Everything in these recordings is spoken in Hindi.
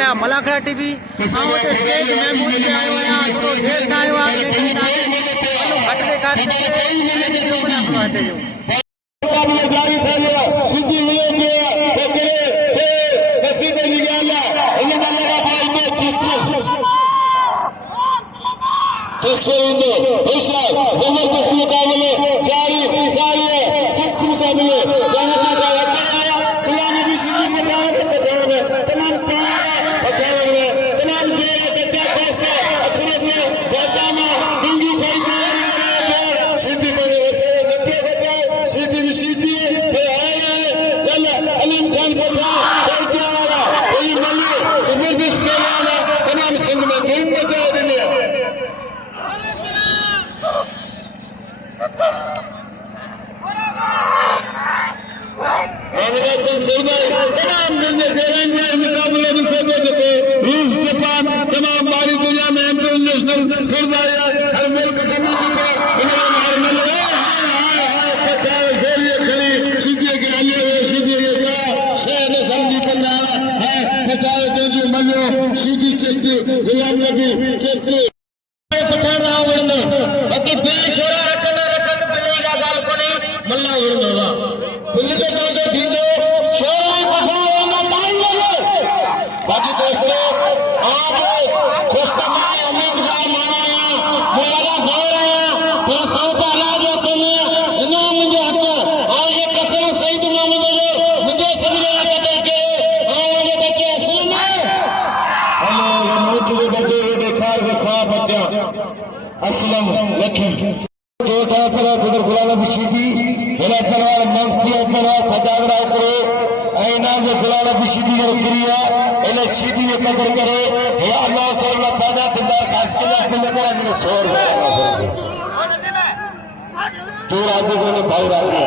रहा मलाखड़ा टीवी स्टेज महमूद के आयो आया थोड़ो देर से आयो आहे लेकिन घट ॾेखारे वीडियो बना करो हिते जो मुकाबले जारी सालियो सिद्धि मिले के करे थे नसीब निगाला इन लगा भाई में ठीक इंदो इशार जबरदस्त मुकाबले जारी सालियो सख्त मुकाबले जहां जगह आया गुलाम भी सिद्धि में तमाम प्यार बचावे तमाम जेल के क्या दोस्त अखरत में बेदामा बिंगी कोई तैयारी कर रहे थे सिद्धि में वैसे नतिया बचाओ सिद्धि भी सिद्धि पे आया वाला अलीम खान पठा कोई क्या वाला कोई मल्ली जबरदस्त खेलाना तमाम सिंध में दिन बचा दिया तमाम मुकाबले में सब रूस जापान तमाम बारी दुनिया में इंटरनेशनल सरदाया हर मुल्क कमेटी को इन्होंने हर मिल खड़ी सीधे के लिए सीधे का शहर समझी बनाना है पचाए जो मनो सीधी चलती गुलाम नबी चलती पठान रहा वरना बाकी बेशोरा रखन बिलेगा गाल को नहीं मल्ला वरना बिल्ली के दो थींदो शोरा पठान ना ताई लगे बाकी दोस्तों आगे खुशतमा उम्मीदवार माना मुबारक हो रहा फिर सौदा राजो तुमने इनाम मुझे हक आगे कसम सईद मोहम्मद मुझे समझना कहते के आगे बच्चे असलम हेलो नोट के बच्चे बेकार के साथ बच्चा असलम लखी जोटा पर सदर गुलाम बिशीदी हेला परवार मंसी पर सजावरा करो ऐना में गुलाम बिशीदी और क्रिया इन्हें सीधी में कदर करे हे अल्लाह सल्लल्लाहु सादा दिलदार खास के लिए मिल कर हमने शोर तू राजी को भाई राजी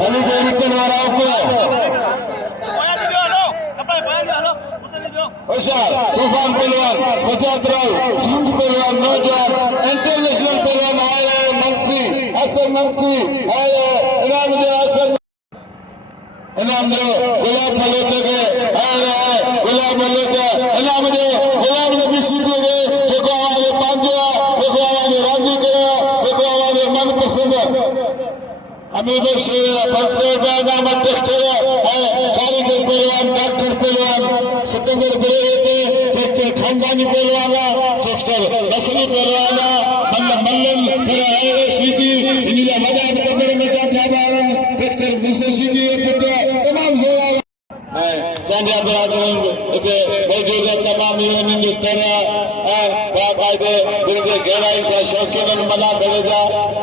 भली देरी तलवारों को होशियार तूफान पहलवान सजाद राव हिंद पहलवान नौजवान इंटरनेशनल पहलवान आए मंसी हसन मंसी आए इनाम दे हसन इनाम दे गुलाम मलोचा के आए गुलाम मलोचा इनाम दे गुलाम नबी सीधे गए जो को आवाज़ पांजिया जो को आवाज़ राजी करा जो को आवाज़ मन पसंद अमीर शेर 500 रुपया नाम ट्रैक्टर है कारीगर पहलवान डॉक्टर पहलवान सिकंदर बरेते ट्रैक्टर खानदानी पहलवान ट्रैक्टर नस्ली पहलवान मल्लम पूरा है सीधी इन्हीं मदद कमरे में जाता बारन ट्रैक्टर दूसरे सीधी पुत्र तमाम जोड़ा चांदिया बरादरन इते मौजूद है तमाम यूनियन के तरह बाकायदे दिल के गहराई से शौकीन मना करे जा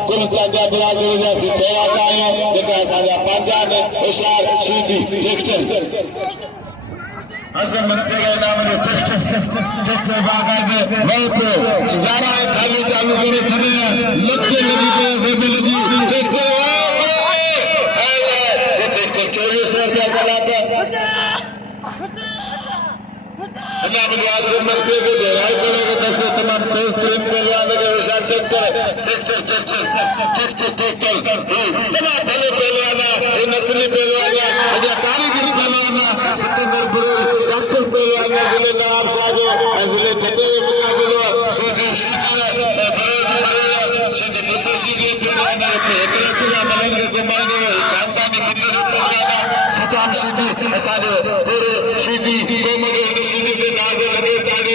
कुल चांदिया बरादरन जा सिथेरा जाए जेका साजा पंजा ने होशियार सीधी ट्रैक्टर हसन मंसी के नाम ने ट्रैक्टर बाकायदे बहुत जारा चालू करे थने लगे लगी पे लगी ट्रैक्टर मंत्री के गहराई पड़े के दस तमाम तेज तरीन पहलवान के होशियार ट्रैक्टर तमाम भले पहलवान ये नस्ली पहलवान ये कारीगर पहलवान सिकंदर बुरे डॉक्टर पहलवान जिले नवाब शाहजो जिले छठे मुकाबले सीधी सीधी मुसशी के पहलवान के एकरा मलन के गुमाने खानदानी मित्र पहलवान सदाम सीधी असाजे पूरे सीधी कोमरे सीधी के नाज़ लगे ताड़ी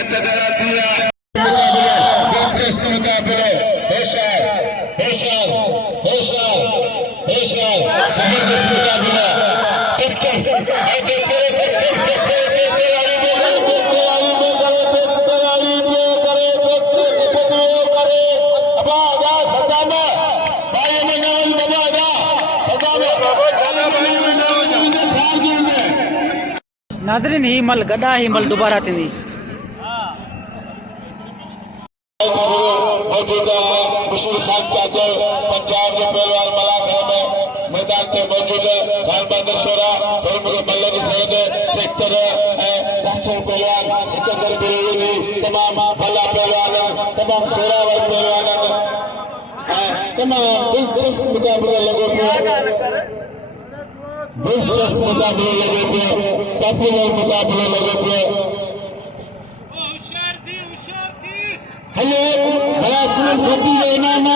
इत्तदरा दिया मुकाबले दिलचस्प मुकाबले होशियार जबरदस्त मुकाबला नाज़रीन ही मल गड्ढा ही मल दोबारा थी मौजूदा मुशीर खान चाचा पंजाब के पहलवान मलाखड़ा में मैदान में मौजूद है खान बहादुर शोरा फिल्म मल्ल की सैद ट्रैक्टर डॉक्टर पहलवान सिकंदर बिरेली तमाम भला पहलवान तमाम सोरावर पहलवान तमाम दिलचस्प मुकाबले लगो पे दिलचस्प मुकाबले लगे पे, पॉपुलर मुकाबले लगे पे। हेलो बयासीन घटी रहना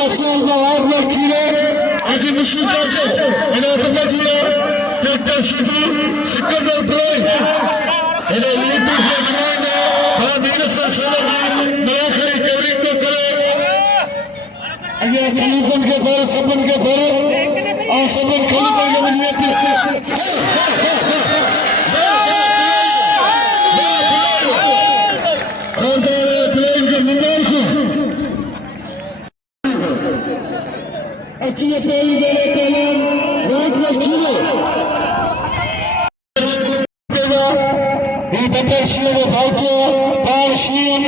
दशरथ नवाब लड़कीरे आज मिश्र चाचे इन्हें समझिए डॉक्टर शिबू सिकंदर भाई इन्हें यूट्यूब के नुमाइंदे हाँ मेरे से सोलह मराठी कवरिंग को करे अगर खलीफन के पर सबन के पर और सबन खलीफन के मजबूती अच्छी अपनी देने के लिए रात में चुनो ये बटर शिव भाइचे पार शिव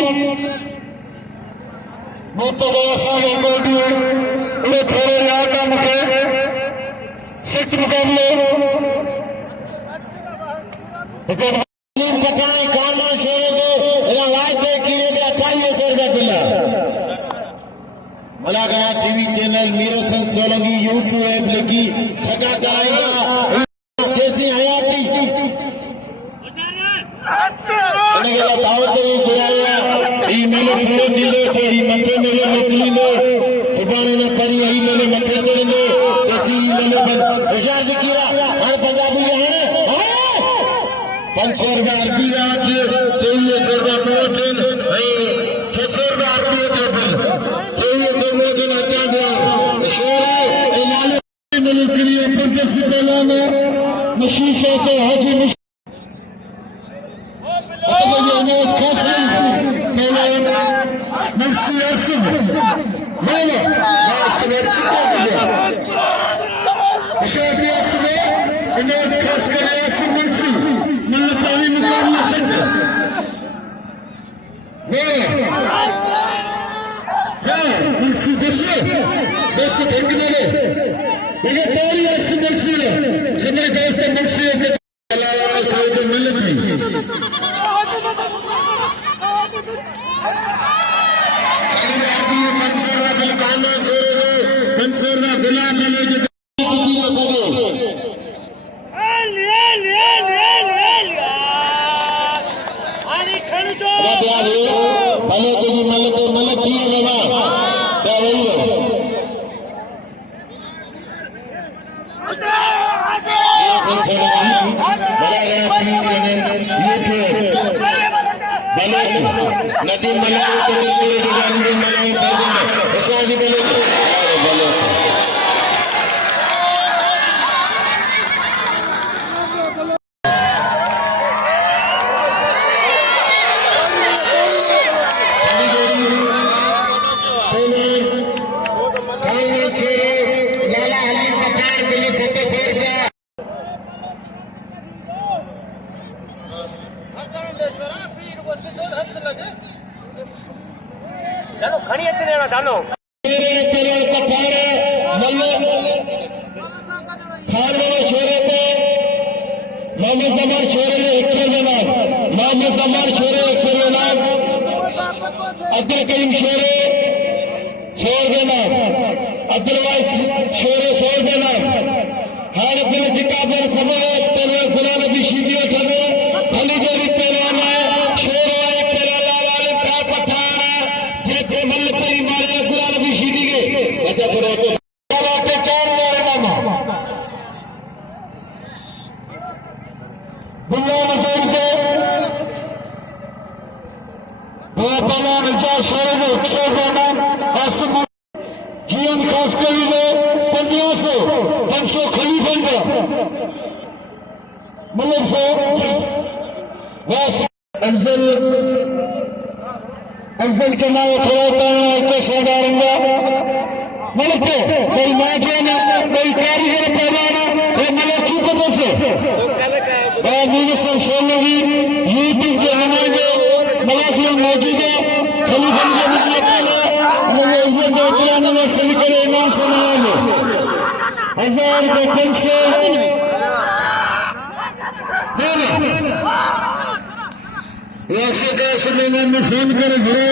मोतो बयासा के कोडी ये थोड़े याद आ मुझे सच मुकाबले बचाए कामा शेरे दे राज दे कीरे दे 2800 रुपया दिला मलागना TV channel Mirsan Solanki YouTube app लिखी ठगा कराएगा जैसी हयाती अनेगला दावत भी गुराया ई मैंने पूरे दिले के ई मथे मेरे निकली ले सुभाने न परी ई मैंने मथे तोड़ ले जैसी ई मैंने इशार दिखिरा हर पंजाबी है ना 500 रुपया अरबी रात 2400 रुपया मोटन 600 रुपया अरबी टेबल नदीम मलाओ तो दिल के जवानी में मलाओ कर देंगे ऐसा भी बोलेंगे बोलो लाला हलीम कटार मिले 700 रुपया जानो खणी अचने ना जानो तेरे कठारे मल्ले खान वाले छोरे पे मोहम्मद जमार छोरे ने 100 देना मोहम्मद जमार छोरे 100 देना अब्दुल करीम छोरे 100 देना अब्दुल वाइस छोरे 100 देना हाल दिल जिका पर सब तेरे गुलाम नबी शीदी उठने हली जोरी पहलवान है छोरे तेरा लाला का पठान जे मल परी मारे गुलाम नबी शीदी के बचा थोड़े को लाते 4 मारे मामा बुल्ला मजूर के वो पहलवान जा छोरे जो 100 देना आसम जीवन खास करी ने 500 खलीफन का मतलब से अफजल के नाम खड़ा को सोदारूंगा मतलब को कोई नाचे ना कोई कारीगर पैदाना ये मतलब क्यों पता से मेरे सर सोलगी यूट्यूब के नुमाइंदे मतलब मौजूद है खलीफन के निचले पहले मुझे इज्जत दे पुराने में सभी करे इमाम से नवाजे 1000 के 500 ऐसे कैसे मैंने फोन कर घरे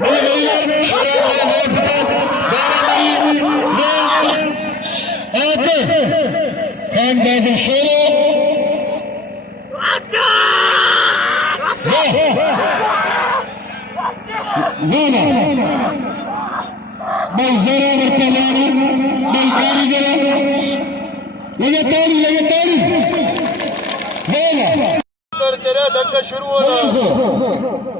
बोले भैया खान बहादुर शेरो Luna भाई जरा बरतलाना भाई कारीगर लगे ताली Luna तेरे धक्के शुरू हो रहे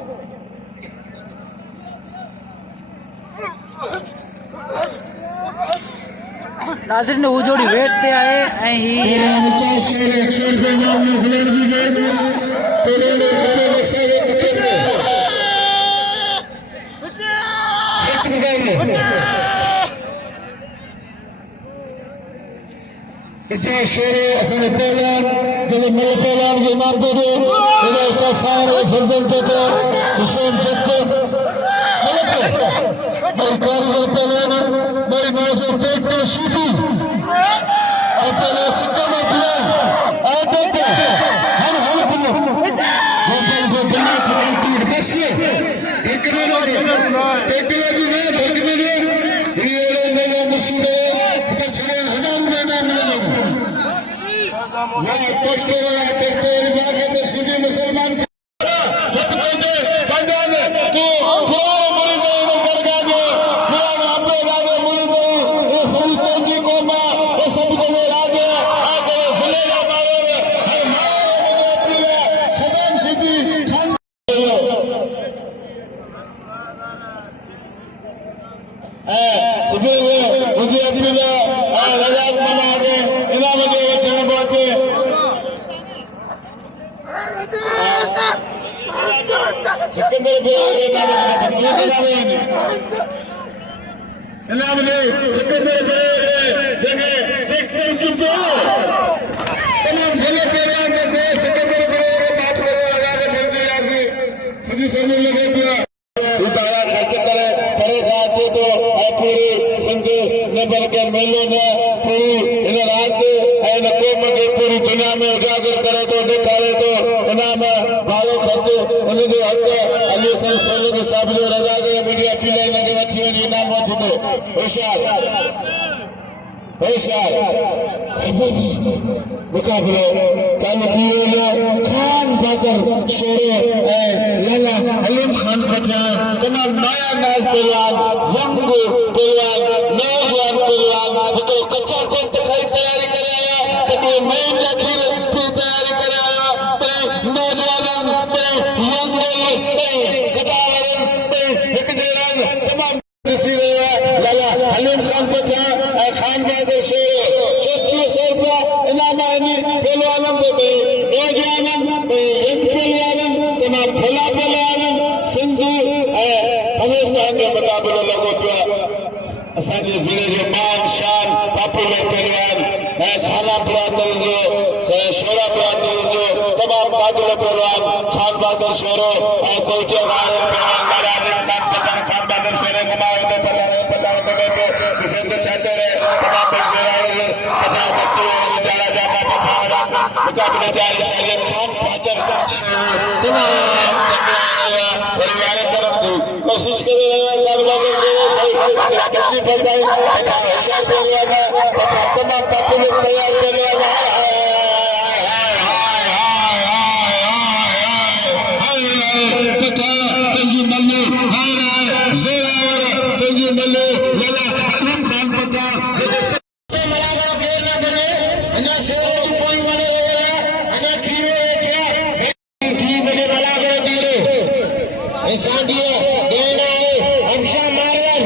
नाज़रीन हू जोड़ी वेट ते आए ऐं ही तेरा बच्चा शेर 100 रुपए नाम में बुलंद की गई तेरे ने कपड़े बसा ये पकड़ ले सच मुकाम में बच्चा शेर असन पहलवान जो मल पहलवान के नाम पे दे मेरा उसका सारे फजल पे तो हुसैन जब को मलक भाई कारीगर पहलवान भाई मौजूद पेट तो सूफी पहले सिक्का में दिया आते थे हर पिल्लो वो दिल को बिना थकती बस टेक्नोलॉजी ने ये नया मशीन है तो चले हजार महीना मिलेगा वो ट्रैक्टर बागे तो सीधे मुसलमान सत कहते पंजाब में तू पुराने मुरीद ने कर गा दे पुराने आपे राजे मुरीद ये सभी तंजी को मां ये सब को राजे आगे जिलेगा मारे है मारे मुझे पीला सदन सिद्धि खान सुबह मुझे पीला रजाक बना दे इनाम दे वचन बाते सिकंदर बेरे नाम ना तू इनाम दे सिकंदर बेरे जगह चेक की पे तमाम भले पेरे में से सिकंदर बेरे बात करे आगे बंदी आसी सीधी समझ लगे पिया उतारा खर्च करे परे खाते तो पूरी सिंध ने बल्कि मेले में पूरी इन रात इन कौम के पूरी दुनिया में उजागर करे तो दिखाए तो इनाम भालो खर्च उनके हक अली सन सोलो के साहब जो रजा गए मीडिया पीले लगे वठी वनी इनाम वठी दो होशियार जबरदस्त मुकाबलो चालू किए खान बहादुर शेर लाला हलीम खान पठान तमाम नया नाज पहलवान यंग पहलवान नौजवान पहलवान तो कच्चा गोश्त खाई तैयारी करे आया तो मैं दाखिल पूरी तैयारी करे आया नौजवान यंग कदारन एक जरान तमाम लाला हलीम खान पठान खान बहादुर शेर 2400 रुपया इनाम आनी पहलवान दे नौजवान एक पहलवान तमाम फला पहलवान सिंधु पाकिस्तान में मुकाबलो लगो पिया असांजे जिले जो मान शान पॉपुलर पहलवान खाना बहादुर जो शोरा बहादुर जो तमाम काबिल पहलवान खान बहादुर शेरो कोटे गायब पहलवान लाला खान बहादुर शेर घुमाओ तो पल्ला पे विशेष तो चाहते रहे तमाम बेजराए पठान बच्चे जाना जाना पठाना मुकाबले जारी शालिम खान बहादुर तमाम परिवार तरफ दी कोशिश कर रहे हैं खान बहादुर शेर सही बच्ची फसाई पठान होशियार से हुआ ना पठान तमाम पॉपुलर तैयार कर लिया तंजी मल्लू तंजी मल्लू लाला हलीम खान पठान मलागढ़ घेर न बने अना शेर की कोई मने अना खीरे क्या ठीक बजे मलागढ़ दी दो इंसान दिए देना है हमशा मारवन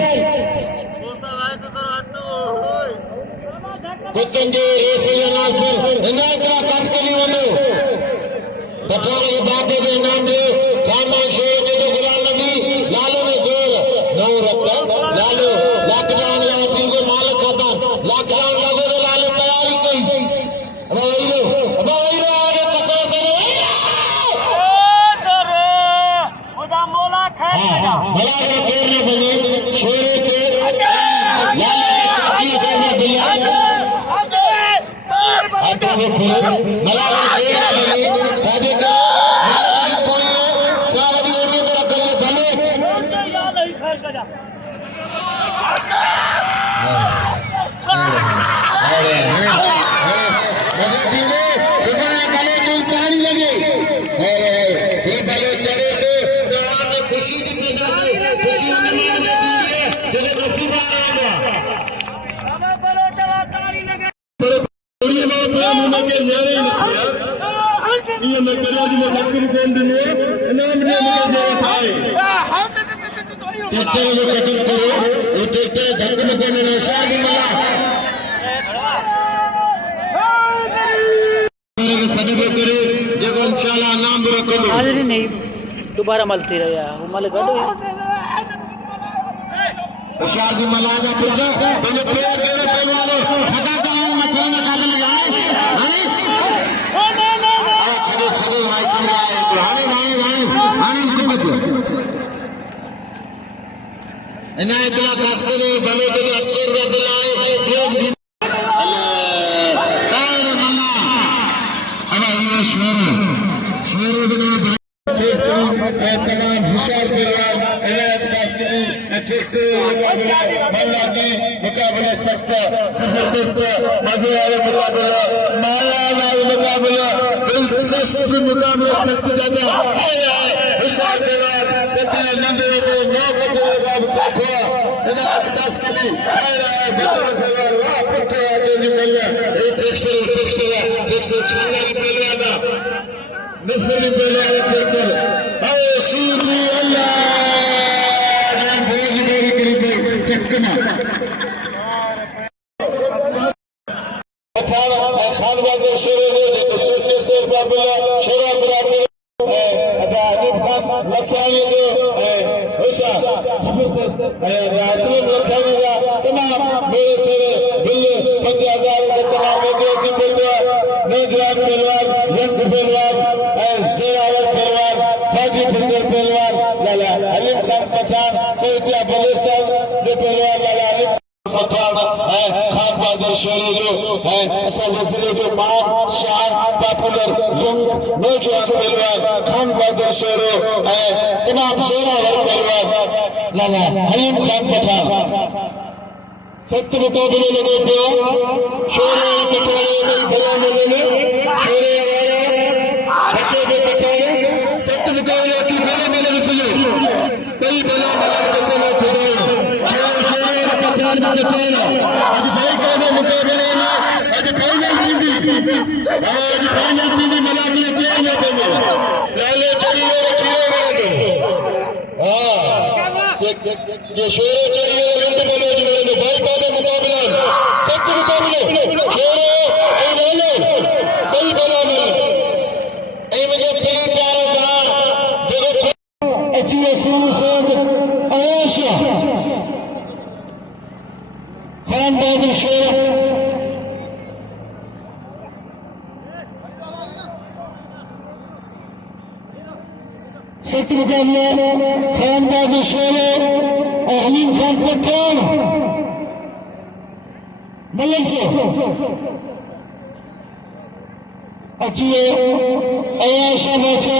कुतंजे रेसी नासर इनाकरा कसकली वनो पठान के बाबे के नाम दे कामान शेर के तो गुलाम नबी लालो में जोर नौ रत्न लालो लॉकडाउन या चीज को मालिक खाता लॉकडाउन लगो तो लालो तैयारी कई अब वही आगे कसर से खुदा मौला खैर करेगा भला के देर न बने शेरे के लालो के चाची से न दिया आगे वो फिर भला के देर न बने चाचे का कोई सारा भी उन्हें मेरा करिए भले नहीं खैर करेगा मुंह के न्यारे ही नहीं यार ये मैं करिया जो मैं धक्के कौन दिने इनाम ने मुझे जरूरत है टेक्टर जो कदर करो ये टेक्टर धक्के में कौन नहीं शादी मना मेरे सदबे करे जगह इंशाल्लाह नाम रख लो आज नहीं दोबारा मलती रहे यार वो मल गलो शादी मलागा पुछा तेरे पैर तेरे पहलवानो ठगा कलान मचला में कागल गाइस हनीस अरे छड़े छड़े माइक में आए तो हाने कुमत इना इतना कस करे बने तो अफसर का दिलाए ये अल्लाह मल्ला अब ये शेर बिना तमाम होशियार पहलवान इनायत कासमी टेक्टर मुकाबला मल्लागी मुकाबला सख्त जबरदस्त मजे वाला मुकाबला माया वाला मुकाबला दिलचस्प मुकाबला सख्त ज्यादा होशियार पहलवान कहते हैं नंबर को नौ बचेगा देखो इनायत कासमी बच्चे पहलवान वाह पुत्र आगे निकल गया ये टेक्टर खानदानी पहलवान मिस्री पहलवान टेक्टर आओ सूरी अल्लाह खानबादर शेर जो चौथे स्तर पर बोला शेरा बराबर अदा अदीब खान लखानी जो होशा जबरदस्त असलम लखानी का तमाम मेरे से दिल 50,000 का तमाम मेजोती बोलते नौजवान पहलवान यंग पहलवान शेरावर पहलवान फौजी पुत्र पहलवान लाला अलीम खान पठान कोयटा बलिस्तान जो पहलवान लाला अलीम पठान खान बहादुर शेरे जो असल जैसे जो मान शान पॉपुलर यंग नौजवान पहलवान खान बहादुर शेरो तमाम शेरावर पहलवान लाला अलीम खान पठान सत्य मुकाबले लोगों को शेरे पठाने में बला मिले शेरे बच्चे भी पठाने सत्य मुकाबले की गले मिले सुनो कई बला मलाल के समय खुदाई शेरे पठान में पठाना आज भाई कहने मुकाबले में आज फाइनल टीवी मला के क्या ना देंगे लाले चढ़िए खीरे मारेंगे ये शेरे चढ़िए लंड बोले जो भाई कहने मुकाबला सत्य मुकाबले शेरे ए बोले कई बला मिले ए मुझे प्यार प्यारा था जगत अच्छी सुन आशा खान बहादुर शेर सत्य मुकाबला खान बहादुर शेर हलीम खान पठान मल्ल से अच्छी आशा वैसा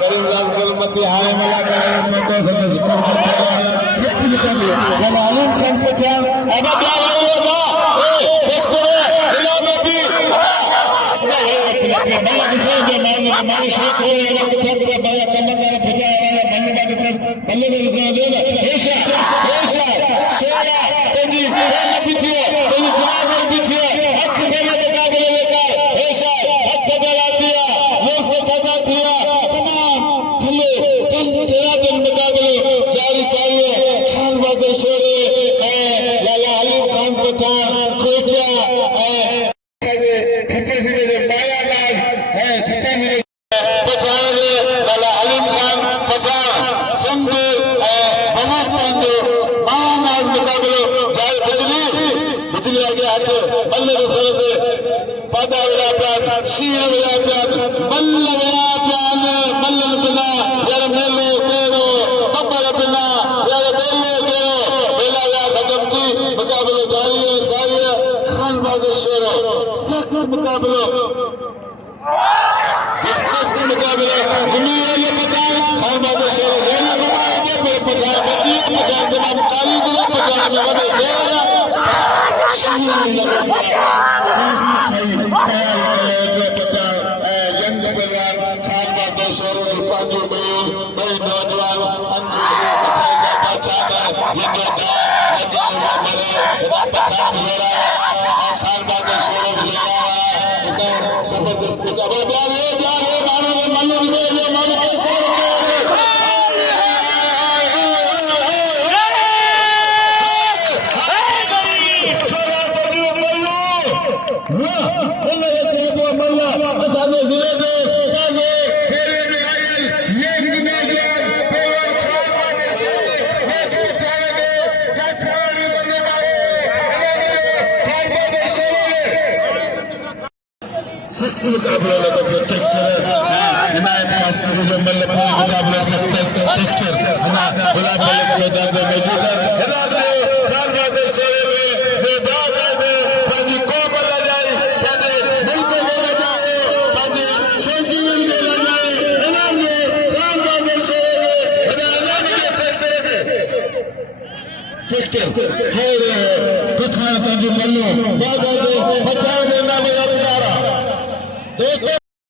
करीमजाद कलमती हारे मला करीम में तो सदस्य को पठाया सत्य मुकाबला वाला हलीम खान पठान अब क्या होगा ए चेक करो इला में भी बल्ला बिसर जो मान शेख हो ना कि था कि बाया कमर फजा वाला बल्ले का बिसर देगा ऐसा शेरा तेजी ना पीछे तेजी ड्राइवर पीछे हक खेले मुकाबले में का ऐसा हक बला दिया मोर से खजा दिया तमाम हले तन तेरा दिन मुकाबले जारी सारी खान बहादुर शेरे लाला अलीम खान पठान कोटा खच्चे से माया लाल सच्चा ही पठान लाला अलीम खान पठान संग बलिस्तान जो महानाज मुकाबले जारी बिजली आगे आते बल्ले रसल से पादा विलाप्यान शीर विलाप्यान बल्ल विलाप्यान बल्लन बिना यार मेले केरो बब्बर बिना यार मेले केरो बेला या खत्म की मुकाबले जारी है सारी है खान बहादुर शेरो सख्त मुकाबले दिलचस्प मुकाबले दुनिया में पठान खान बहादुर शेरो जेना बना के पठान बची पठान बिना मुकाबले दिला पठान में बने जेना शीर लगा यंग पहलवान खान बहादुर शेरो जो पांचों नौजवान अंग्रेज दिखाई देता चाहता है मुकाबला लगा ट्रैक्टर हिमायत खास कर जो मतलब मुकाबला सकते ट्रैक्टर हना गुलाब मल्ल के मैदान में मौजूद है हना ने खान बादल शोरे में जे बात है पाजी को बला जाए पाजी दिल को बला जाए पाजी शौकी में बला जाए हना ने खान बादल शोरे में हना ने ट्रैक्टर है ट्रैक्टर है